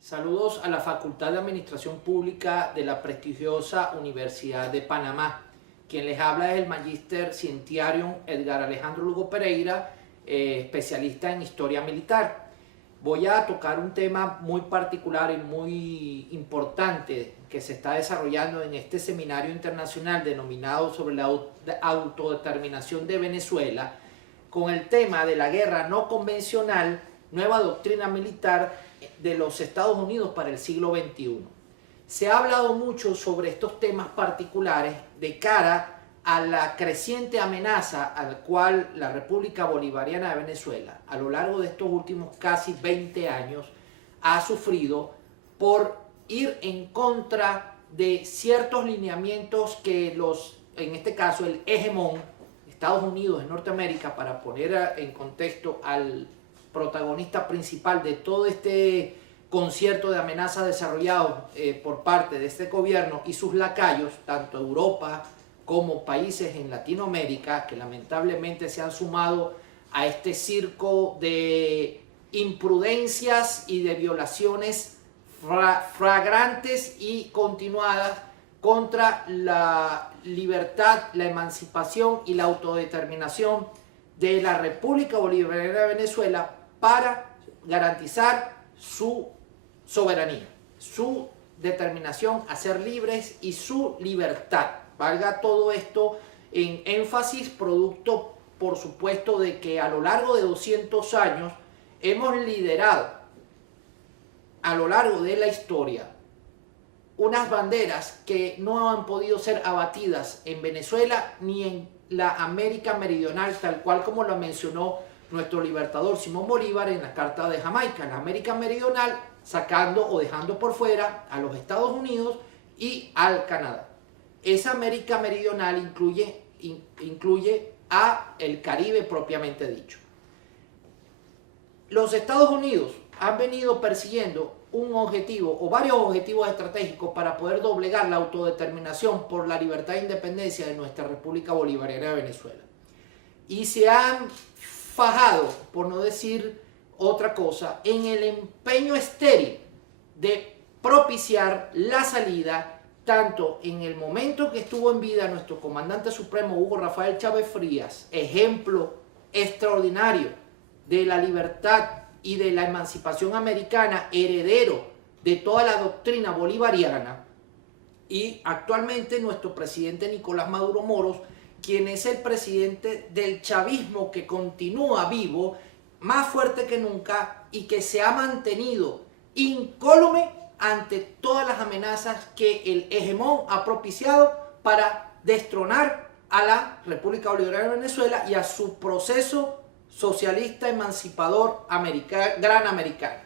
Saludos a la Facultad de Administración Pública de la prestigiosa Universidad de Panamá. Quien les habla es el Magíster Scientiarium Edgar Alejandro Lugo Pereira, especialista en Historia Militar. Voy a tocar un tema muy particular y muy importante que se está desarrollando en este seminario internacional denominado sobre la autodeterminación de Venezuela, con el tema de la guerra no convencional, nueva doctrina militar de los Estados Unidos para el siglo XXI. Se ha hablado mucho sobre estos temas particulares de cara a la creciente amenaza al cual la República Bolivariana de Venezuela a lo largo de estos últimos casi 20 años ha sufrido por ir en contra de ciertos lineamientos que en este caso el hegemón, Estados Unidos de Norteamérica, para poner en contexto al protagonista principal de todo este concierto de amenazas desarrollado por parte de este gobierno y sus lacayos, tanto Europa como países en Latinoamérica, que lamentablemente se han sumado a este circo de imprudencias y de violaciones flagrantes y continuadas contra la libertad, la emancipación y la autodeterminación de la República Bolivariana de Venezuela para garantizar su soberanía, su determinación a ser libres y su libertad. Valga todo esto en énfasis, producto, por supuesto, de que a lo largo de 200 años hemos liderado a lo largo de la historia unas banderas que no han podido ser abatidas en Venezuela ni en la América Meridional, tal cual como lo mencionó nuestro libertador Simón Bolívar en la Carta de Jamaica. La América Meridional sacando o dejando por fuera a los Estados Unidos y al Canadá. Esa América Meridional incluye a el Caribe propiamente dicho. Los Estados Unidos han venido persiguiendo un objetivo o varios objetivos estratégicos para poder doblegar la autodeterminación por la libertad e independencia de nuestra República Bolivariana de Venezuela. Y se han fajado, por no decir otra cosa, en el empeño estéril de propiciar la salida, tanto en el momento que estuvo en vida nuestro comandante supremo Hugo Rafael Chávez Frías, ejemplo extraordinario de la libertad y de la emancipación americana, heredero de toda la doctrina bolivariana, y actualmente nuestro presidente Nicolás Maduro Moros, quien es el presidente del chavismo que continúa vivo, más fuerte que nunca y que se ha mantenido incólume ante todas las amenazas que el hegemón ha propiciado para destronar a la República Bolivariana de Venezuela y a su proceso socialista emancipador gran americano.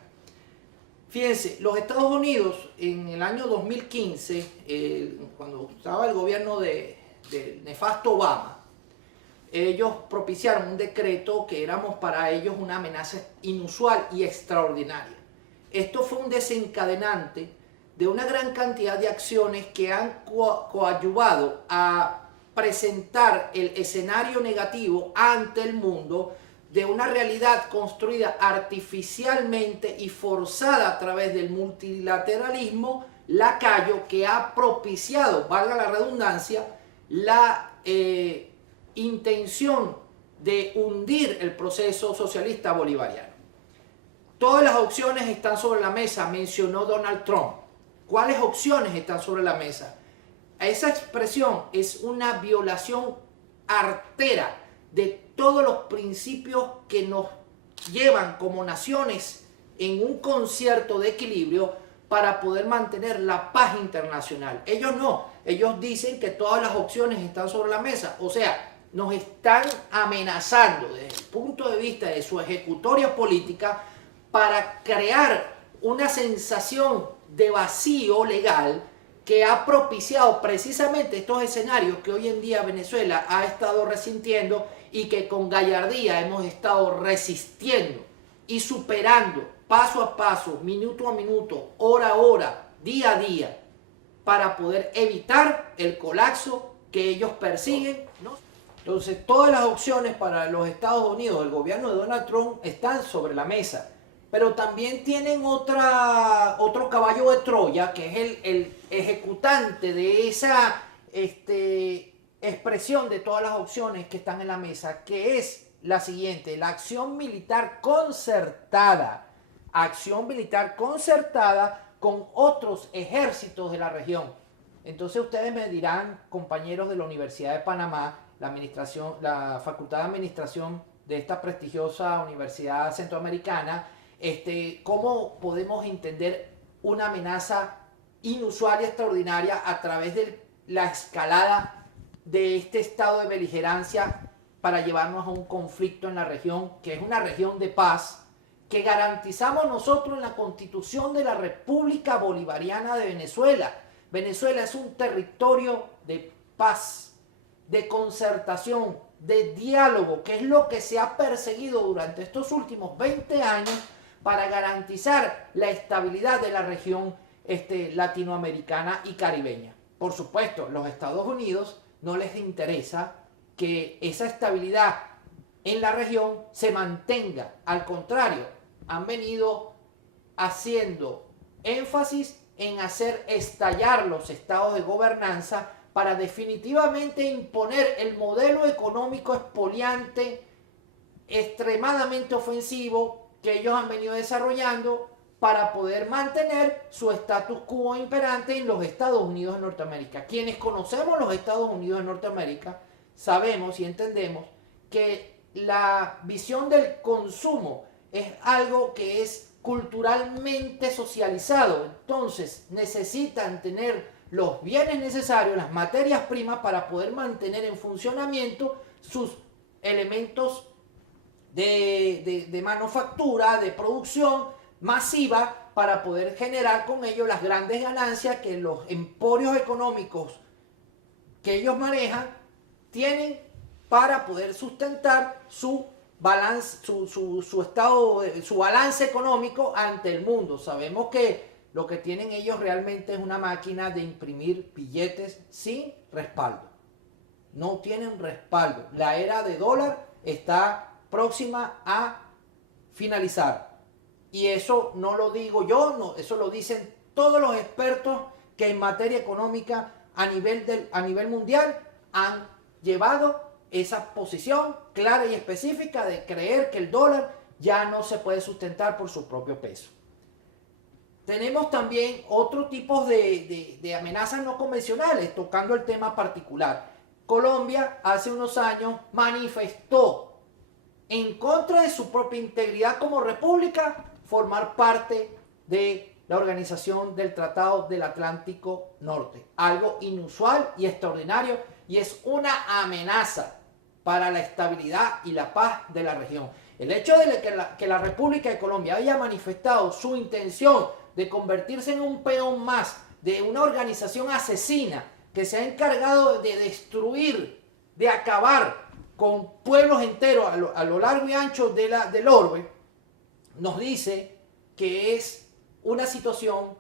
Fíjense, los Estados Unidos en el año 2015, cuando estaba el gobierno del nefasto Obama, ellos propiciaron un decreto que éramos para ellos una amenaza inusual y extraordinaria. Esto fue un desencadenante de una gran cantidad de acciones que han coadyuvado a presentar el escenario negativo ante el mundo de una realidad construida artificialmente y forzada a través del multilateralismo lacayo que ha propiciado, valga la redundancia, la intención de hundir el proceso socialista bolivariano. Todas las opciones están sobre la mesa, mencionó Donald Trump. ¿Cuáles opciones están sobre la mesa? Esa expresión es una violación artera de todos los principios que nos llevan como naciones en un concierto de equilibrio para poder mantener la paz internacional. Ellos no, ellos dicen que todas las opciones están sobre la mesa, o sea, nos están amenazando desde el punto de vista de su ejecutoria política para crear una sensación de vacío legal que ha propiciado precisamente estos escenarios que hoy en día Venezuela ha estado resintiendo y que con gallardía hemos estado resistiendo y superando paso a paso, minuto a minuto, hora a hora, día a día, para poder evitar el colapso que ellos persiguen, ¿no? Entonces, todas las opciones para los Estados Unidos, el gobierno de Donald Trump, están sobre la mesa. pero también tienen otro caballo de Troya, que es el ejecutante de esa expresión de todas las opciones que están en la mesa, que es la siguiente: la acción militar concertada. Acción militar concertada con otros ejércitos de la región. Entonces ustedes me dirán, compañeros de la Universidad de Panamá, la Facultad de Administración de esta prestigiosa universidad centroamericana, cómo podemos entender una amenaza inusual y extraordinaria a través de la escalada de este estado de beligerancia para llevarnos a un conflicto en la región, que es una región de paz, que garantizamos nosotros en la Constitución de la República Bolivariana de Venezuela. Venezuela es un territorio de paz, de concertación, de diálogo, que es lo que se ha perseguido durante estos últimos 20 años para garantizar la estabilidad de la región latinoamericana y caribeña. Por supuesto, los Estados Unidos no les interesa que esa estabilidad en la región se mantenga. Al contrario, han venido haciendo énfasis en hacer estallar los estados de gobernanza para definitivamente imponer el modelo económico expoliante, extremadamente ofensivo, que ellos han venido desarrollando para poder mantener su status quo imperante en los Estados Unidos de Norteamérica. Quienes conocemos los Estados Unidos de Norteamérica sabemos y entendemos que la visión del consumo es algo que es culturalmente socializado. Entonces necesitan tener los bienes necesarios, las materias primas, para poder mantener en funcionamiento sus elementos de manufactura, de producción masiva, para poder generar con ello las grandes ganancias que los emporios económicos que ellos manejan tienen para poder sustentar su balance, su balance económico ante el mundo. Sabemos que lo que tienen ellos realmente es una máquina de imprimir billetes sin respaldo. No tienen respaldo. La era de dólar está próxima a finalizar. Y eso no lo digo yo, no, eso lo dicen todos los expertos que en materia económica a nivel mundial han llevado esa posición clara y específica de creer que el dólar ya no se puede sustentar por su propio peso. Tenemos también otro tipo de amenazas no convencionales, tocando el tema particular. Colombia hace unos años manifestó en contra de su propia integridad como república formar parte de la Organización del Tratado del Atlántico Norte. Algo inusual y extraordinario, y es una amenaza para la estabilidad y la paz de la región. El hecho de que la República de Colombia haya manifestado su intención de convertirse en un peón más de una organización asesina que se ha encargado de destruir, de acabar con pueblos enteros a lo largo y ancho del orbe, nos dice que es una situación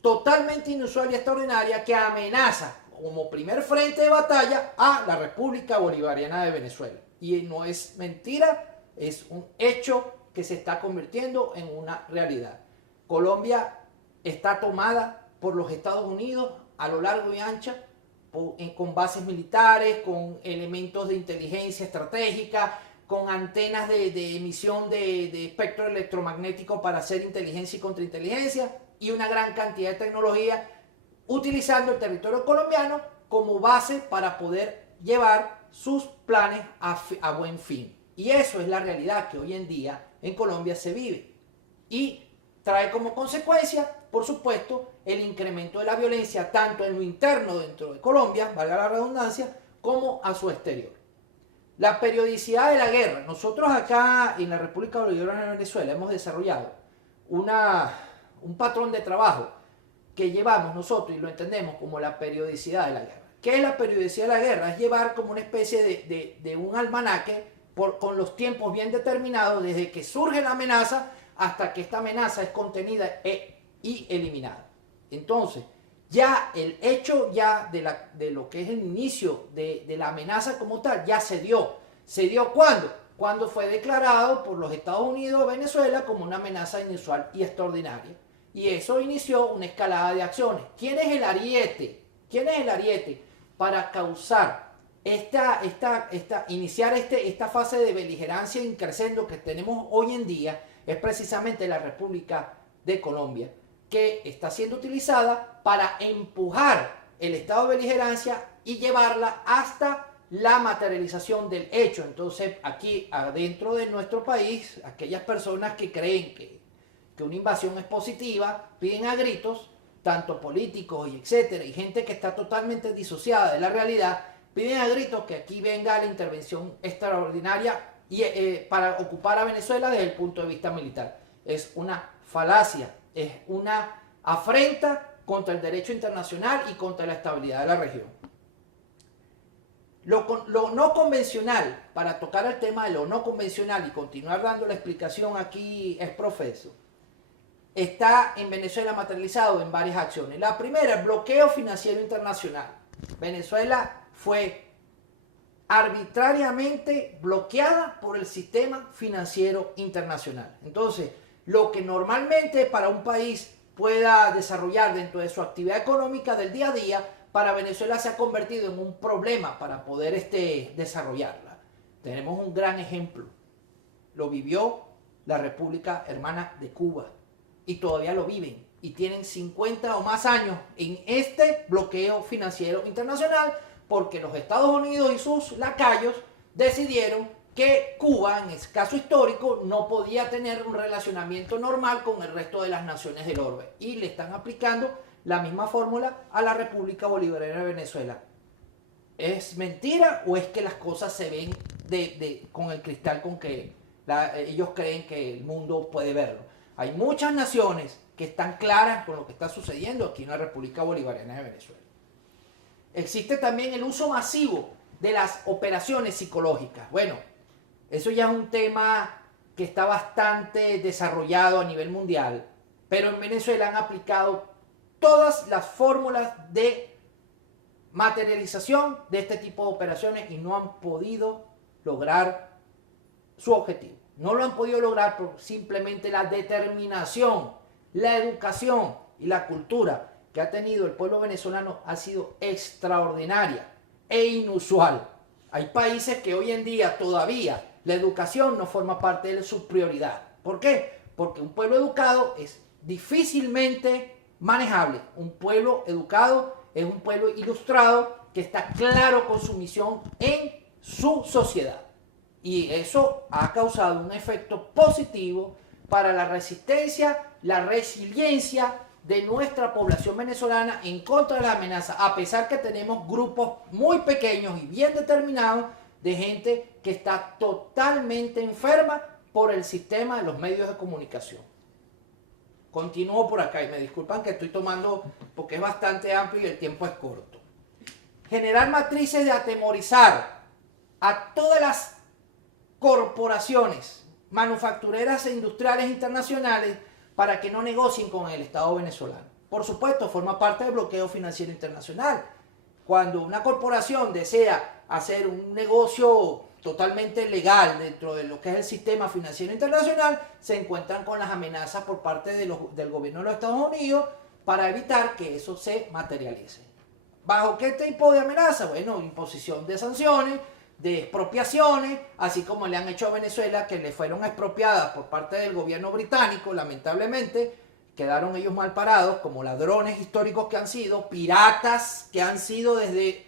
totalmente inusual y extraordinaria que amenaza como primer frente de batalla a la República Bolivariana de Venezuela. Y no es mentira, es un hecho que se está convirtiendo en una realidad. Colombia está tomada por los Estados Unidos a lo largo y ancho, con bases militares, con elementos de inteligencia estratégica, con antenas de emisión de espectro electromagnético para hacer inteligencia y contrainteligencia, y una gran cantidad de tecnología, utilizando el territorio colombiano como base para poder llevar sus planes a buen fin. Y eso es la realidad que hoy en día en Colombia se vive. Y trae como consecuencia, por supuesto, el incremento de la violencia tanto en lo interno dentro de Colombia, valga la redundancia, como a su exterior. La periodicidad de la guerra. Nosotros acá en la República Bolivariana de Venezuela hemos desarrollado un patrón de trabajo que llevamos nosotros y lo entendemos como la periodicidad de la guerra. ¿Qué es la periodicidad de la guerra? Es llevar como una especie de un almanaque con los tiempos bien determinados desde que surge la amenaza hasta que esta amenaza es contenida y eliminada. Entonces, ya el hecho de lo que es el inicio de la amenaza como tal, ya se dio. ¿Se dio cuándo? cuando fue declarado por los Estados Unidos Venezuela como una amenaza inusual y extraordinaria. Y eso inició una escalada de acciones. ¿Quién es el ariete? ¿Quién es el ariete para causar iniciar esta fase de beligerancia increciendo que tenemos hoy en día? Es precisamente la República de Colombia, que está siendo utilizada para empujar el estado de beligerancia y llevarla hasta la materialización del hecho. Entonces, aquí adentro de nuestro país, aquellas personas que creen que una invasión es positiva, piden a gritos, tanto políticos y etcétera, y gente que está totalmente disociada de la realidad, piden a gritos que aquí venga la intervención extraordinaria y, para ocupar a Venezuela desde el punto de vista militar. Es una falacia, es una afrenta contra el derecho internacional y contra la estabilidad de la región. Lo no convencional, para tocar el tema de lo no convencional y continuar dando la explicación aquí es profeso, está en Venezuela materializado en varias acciones. La primera, el bloqueo financiero internacional. Venezuela fue arbitrariamente bloqueada por el sistema financiero internacional. Entonces, lo que normalmente para un país pueda desarrollar dentro de su actividad económica del día a día, para Venezuela se ha convertido en un problema para poder desarrollarla. Tenemos un gran ejemplo. Lo vivió la República Hermana de Cuba y todavía lo viven y tienen 50 o más años en este bloqueo financiero internacional, porque los Estados Unidos y sus lacayos decidieron que Cuba, en ese caso histórico, no podía tener un relacionamiento normal con el resto de las naciones del orbe, y le están aplicando la misma fórmula a la República Bolivariana de Venezuela. ¿Es mentira o es que las cosas se ven con el cristal con que ellos creen que el mundo puede verlo? Hay muchas naciones que están claras con lo que está sucediendo aquí en la República Bolivariana de Venezuela. Existe también el uso masivo de las operaciones psicológicas. Bueno, eso ya es un tema que está bastante desarrollado a nivel mundial, pero en Venezuela han aplicado todas las fórmulas de materialización de este tipo de operaciones y no han podido lograr su objetivo. No lo han podido lograr por simplemente la determinación, la educación y la cultura que ha tenido el pueblo venezolano ha sido extraordinaria e inusual. Hay países que hoy en día todavía la educación no forma parte de su prioridad. ¿Por qué? Porque un pueblo educado es difícilmente manejable. Un pueblo educado es un pueblo ilustrado que está claro con su misión en su sociedad. Y eso ha causado un efecto positivo para la resistencia, la resiliencia de nuestra población venezolana en contra de la amenaza, a pesar que tenemos grupos muy pequeños y bien determinados de gente que está totalmente enferma por el sistema de los medios de comunicación. Continúo por acá y me disculpan que estoy tomando porque es bastante amplio y el tiempo es corto. Generar matrices de atemorizar a todas las corporaciones manufactureras e industriales internacionales para que no negocien con el Estado venezolano. Por supuesto, forma parte del bloqueo financiero internacional. Cuando una corporación desea hacer un negocio totalmente legal dentro de lo que es el sistema financiero internacional, se encuentran con las amenazas por parte del gobierno de los Estados Unidos para evitar que eso se materialice. ¿Bajo qué tipo de amenaza? Bueno, imposición de sanciones, de expropiaciones, así como le han hecho a Venezuela, que le fueron expropiadas por parte del gobierno británico, lamentablemente, quedaron ellos mal parados como ladrones históricos que han sido, piratas que han sido desde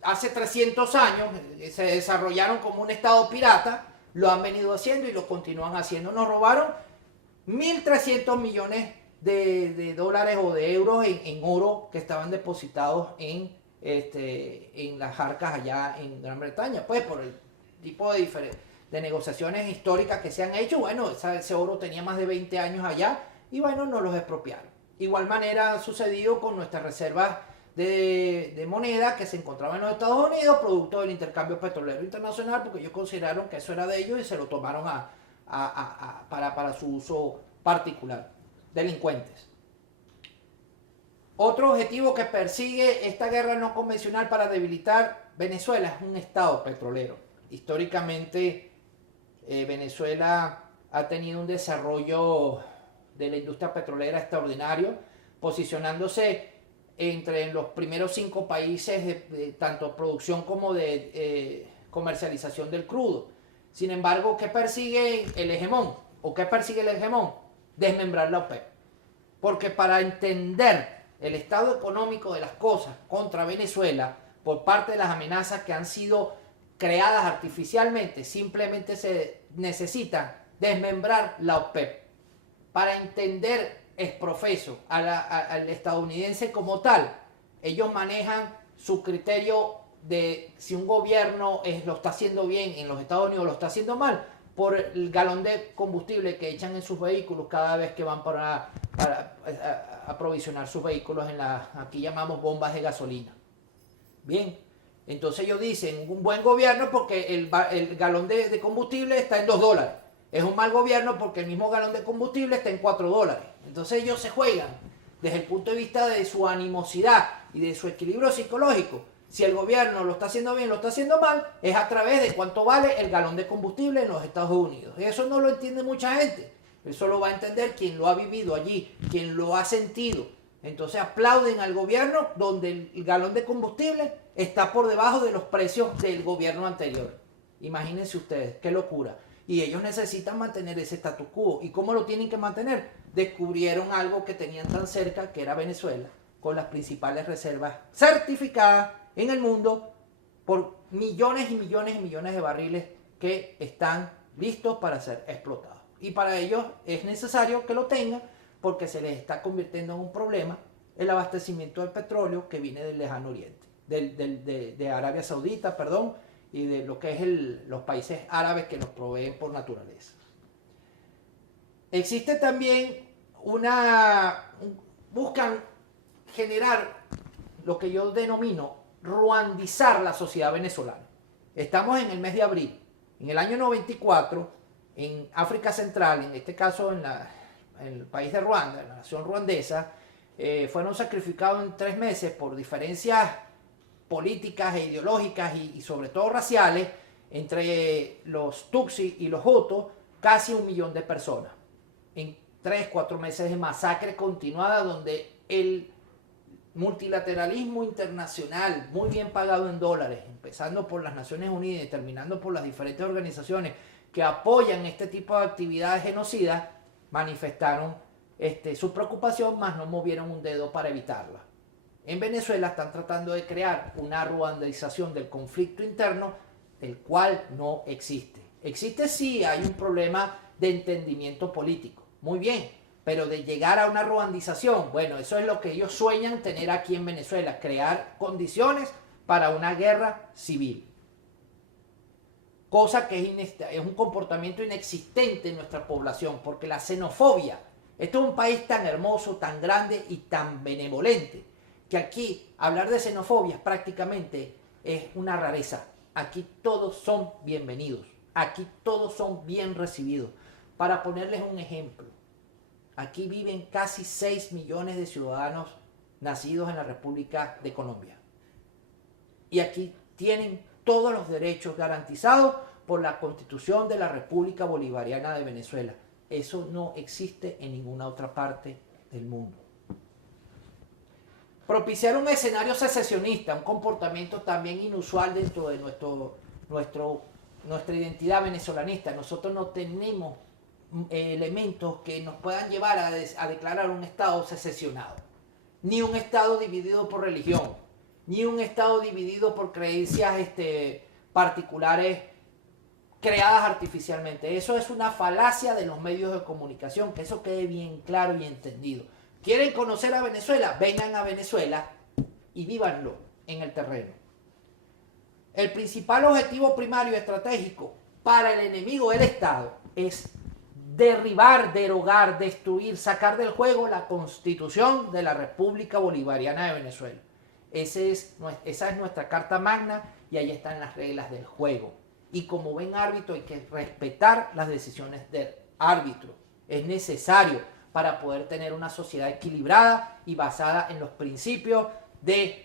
hace 300 años, se desarrollaron como un estado pirata, lo han venido haciendo y lo continúan haciendo. Nos robaron 1.300 millones de dólares o de euros en oro que estaban depositados en las arcas allá en Gran Bretaña, pues por el tipo de negociaciones históricas que se han hecho. Bueno, ese oro tenía más de 20 años allá y bueno, nos los expropiaron. Igual manera ha sucedido con nuestras reservas de moneda que se encontraban en los Estados Unidos, producto del intercambio petrolero internacional, porque ellos consideraron que eso era de ellos y se lo tomaron para su uso particular. Delincuentes. Otro objetivo que persigue esta guerra no convencional para debilitar Venezuela es un estado petrolero. históricamente Venezuela ha tenido un desarrollo de la industria petrolera extraordinario, posicionándose entre los primeros 5 países de tanto producción como de comercialización del crudo. Sin embargo, ¿qué persigue el hegemón? ¿O qué persigue el hegemón? Desmembrar la OPEP. Porque para entender el estado económico de las cosas contra Venezuela, por parte de las amenazas que han sido creadas artificialmente, simplemente se necesita desmembrar la OPEP. Para entender exprofeso al estadounidense como tal, ellos manejan su criterio de si un gobierno lo está haciendo bien en los Estados Unidos o lo está haciendo mal, por el galón de combustible que echan en sus vehículos cada vez que van para aprovisionar sus vehículos en aquí llamamos bombas de gasolina. Bien, entonces ellos dicen un buen gobierno porque el galón de combustible está en $2. Es un mal gobierno porque el mismo galón de combustible está en $4. Entonces ellos se juegan desde el punto de vista de su animosidad y de su equilibrio psicológico. Si el gobierno lo está haciendo bien, lo está haciendo mal, es a través de cuánto vale el galón de combustible en los Estados Unidos. Y eso no lo entiende mucha gente. Eso lo va a entender quien lo ha vivido allí, quien lo ha sentido. Entonces aplauden al gobierno donde el galón de combustible está por debajo de los precios del gobierno anterior. Imagínense ustedes, qué locura. Y ellos necesitan mantener ese status quo. ¿Y cómo lo tienen que mantener? Descubrieron algo que tenían tan cerca, que era Venezuela, con las principales reservas certificadas en el mundo por millones y millones y millones de barriles que están listos para ser explotados. Y para ellos es necesario que lo tengan porque se les está convirtiendo en un problema el abastecimiento del petróleo que viene del lejano oriente, de Arabia Saudita, perdón, y de lo que es los países árabes que nos proveen por naturaleza. Existe también buscan generar lo que yo denomino ruandizar la sociedad venezolana. Estamos en el mes de abril. En el año 94, en África Central, en este caso en el país de Ruanda, en la nación ruandesa, fueron sacrificados en 3 meses por diferencias políticas e ideológicas y sobre todo raciales entre los Tutsi y los Hutus, casi 1 millón de personas. En 3-4 meses de masacre continuada donde el multilateralismo internacional, muy bien pagado en dólares, empezando por las Naciones Unidas y terminando por las diferentes organizaciones que apoyan este tipo de actividades genocidas, manifestaron su preocupación, mas no movieron un dedo para evitarla. En Venezuela están tratando de crear una ruandaización del conflicto interno, el cual no existe. Existe sí, hay un problema de entendimiento político, muy bien, pero de llegar a una ruandización, bueno, eso es lo que ellos sueñan tener aquí en Venezuela, crear condiciones para una guerra civil. Cosa que es un comportamiento inexistente en nuestra población, porque la xenofobia, esto es un país tan hermoso, tan grande y tan benevolente, que aquí hablar de xenofobia prácticamente es una rareza. Aquí todos son bienvenidos, aquí todos son bien recibidos. Para ponerles un ejemplo, aquí viven casi 6 millones de ciudadanos nacidos en la República de Colombia. Y aquí tienen todos los derechos garantizados por la Constitución de la República Bolivariana de Venezuela. Eso no existe en ninguna otra parte del mundo. Propiciar un escenario secesionista, un comportamiento también inusual dentro de nuestra identidad venezolanista. Nosotros no tenemos elementos que nos puedan llevar a declarar un Estado secesionado. Ni un Estado dividido por religión, ni un Estado dividido por creencias particulares creadas artificialmente. Eso es una falacia de los medios de comunicación, que eso quede bien claro y entendido. ¿Quieren conocer a Venezuela? Vengan a Venezuela y vívanlo en el terreno. El principal objetivo primario estratégico para el enemigo del Estado es derribar, derogar, destruir, sacar del juego la Constitución de la República Bolivariana de Venezuela. Esa es nuestra carta magna y ahí están las reglas del juego. Y como buen árbitro hay que respetar las decisiones del árbitro. Es necesario para poder tener una sociedad equilibrada y basada en los principios de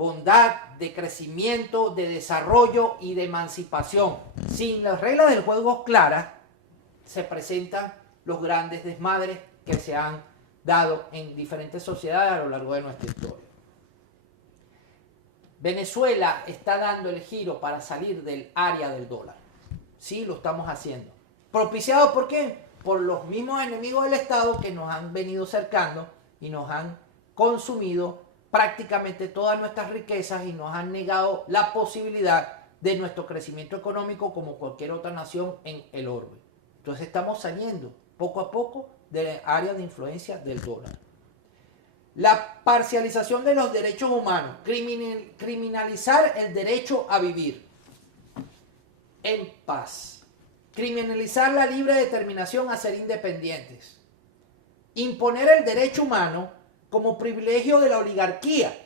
bondad, de crecimiento, de desarrollo y de emancipación. Sin las reglas del juego claras, se presentan los grandes desmadres que se han dado en diferentes sociedades a lo largo de nuestra historia. Venezuela está dando el giro para salir del área del dólar. Sí, lo estamos haciendo. ¿Propiciado por qué? Por los mismos enemigos del Estado que nos han venido cercando y nos han consumido prácticamente todas nuestras riquezas y nos han negado la posibilidad de nuestro crecimiento económico como cualquier otra nación en el orbe. Entonces estamos saliendo poco a poco del área de influencia del dólar. La parcialización de los derechos humanos, criminalizar el derecho a vivir en paz, criminalizar la libre determinación a ser independientes, imponer el derecho humano como privilegio de la oligarquía,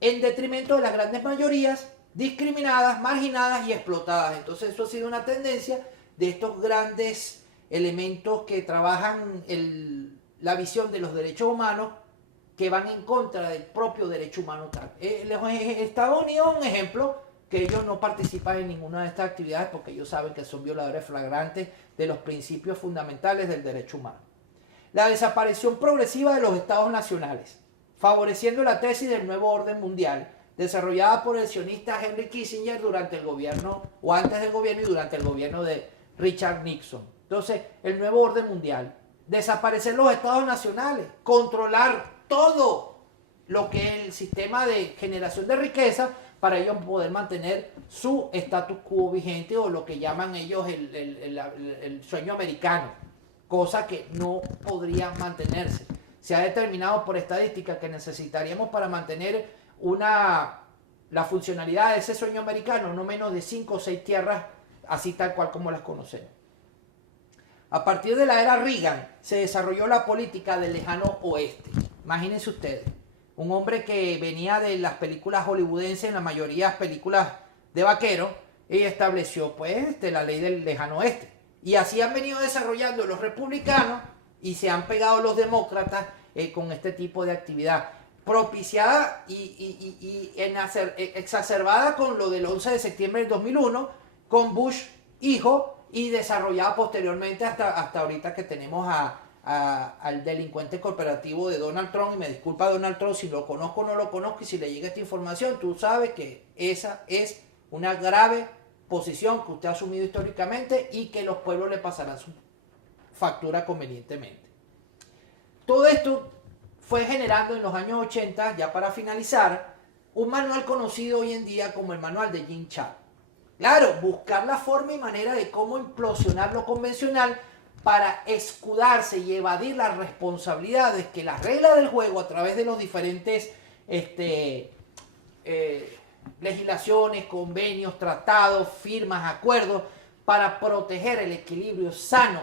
en detrimento de las grandes mayorías discriminadas, marginadas y explotadas. Entonces eso ha sido una tendencia de estos grandes elementos que trabajan la visión de los derechos humanos, que van en contra del propio derecho humano tal. Estados Unidos es un ejemplo, que ellos no participan en ninguna de estas actividades porque ellos saben que son violadores flagrantes de los principios fundamentales del derecho humano. La desaparición progresiva de los estados nacionales, favoreciendo la tesis del nuevo orden mundial, desarrollada por el sionista Henry Kissinger durante el gobierno, o antes del gobierno y durante el gobierno de Richard Nixon. Entonces, el nuevo orden mundial, desaparecer los estados nacionales, controlar todo lo que es el sistema de generación de riqueza para ellos poder mantener su status quo vigente, o lo que llaman ellos el sueño americano, cosa que no podría mantenerse. Se ha determinado por estadística que necesitaríamos para mantener la funcionalidad de ese sueño americano no menos de 5 o 6 tierras así tal cual como las conocemos. A partir de la era Reagan se desarrolló la política del lejano oeste. Imagínense ustedes, un hombre que venía de las películas hollywoodenses, en la mayoría películas de vaqueros, y estableció pues la ley del lejano oeste. Y así han venido desarrollando los republicanos y se han pegado los demócratas con este tipo de actividad, propiciada y exacerbada con lo del 11 de septiembre del 2001, con Bush hijo, y desarrollada posteriormente hasta ahorita que tenemos al delincuente corporativo de Donald Trump. Y me disculpa Donald Trump si lo conozco o no lo conozco, y si le llega esta información, tú sabes que esa es una grave posición que usted ha asumido históricamente y que los pueblos le pasarán su factura convenientemente. Todo esto fue generando en los años 80, ya para finalizar, un manual conocido hoy en día como el manual de Jim Chao. Claro, buscar la forma y manera de cómo implosionar lo convencional para escudarse y evadir las responsabilidades que las reglas del juego, a través de los diferentes legislaciones, convenios, tratados, firmas, acuerdos, para proteger el equilibrio sano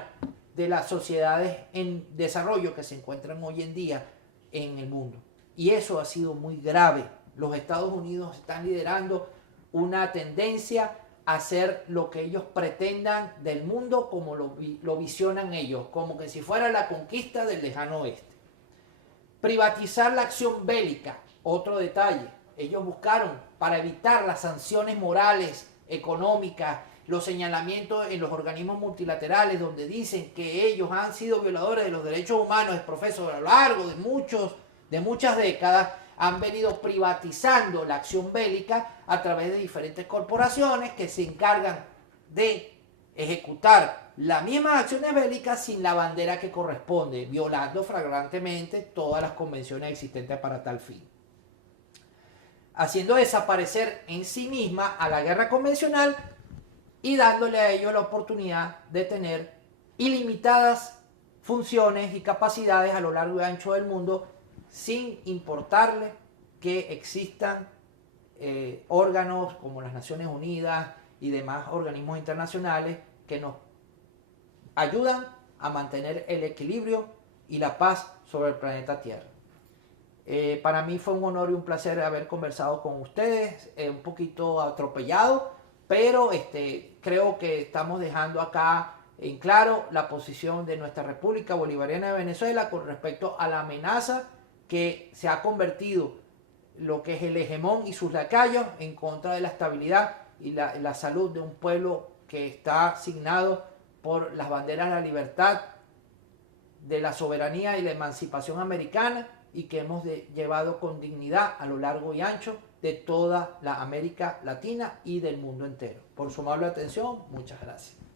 de las sociedades en desarrollo que se encuentran hoy en día en el mundo. Y eso ha sido muy grave. Los Estados Unidos están liderando una tendencia a hacer lo que ellos pretendan del mundo, como lo visionan ellos, como que si fuera la conquista del lejano oeste. Privatizar la acción bélica, otro detalle. Ellos buscaron, para evitar las sanciones morales, económicas, los señalamientos en los organismos multilaterales, donde dicen que ellos han sido violadores de los derechos humanos, es profesor, a lo largo de muchas décadas, han venido privatizando la acción bélica a través de diferentes corporaciones que se encargan de ejecutar las mismas acciones bélicas sin la bandera que corresponde, violando flagrantemente todas las convenciones existentes para tal fin, haciendo desaparecer en sí misma a la guerra convencional y dándole a ellos la oportunidad de tener ilimitadas funciones y capacidades a lo largo y ancho del mundo, sin importarle que existan órganos como las Naciones Unidas y demás organismos internacionales que nos ayudan a mantener el equilibrio y la paz sobre el planeta Tierra. Para mí fue un honor y un placer haber conversado con ustedes, un poquito atropellado, pero creo que estamos dejando acá en claro la posición de nuestra República Bolivariana de Venezuela con respecto a la amenaza que se ha convertido lo que es el hegemón y sus lacayos, en contra de la estabilidad y la salud de un pueblo que está asignado por las banderas de la libertad, de la soberanía y la emancipación americana, y que hemos llevado con dignidad a lo largo y ancho de toda la América Latina y del mundo entero. Por su amable atención, muchas gracias.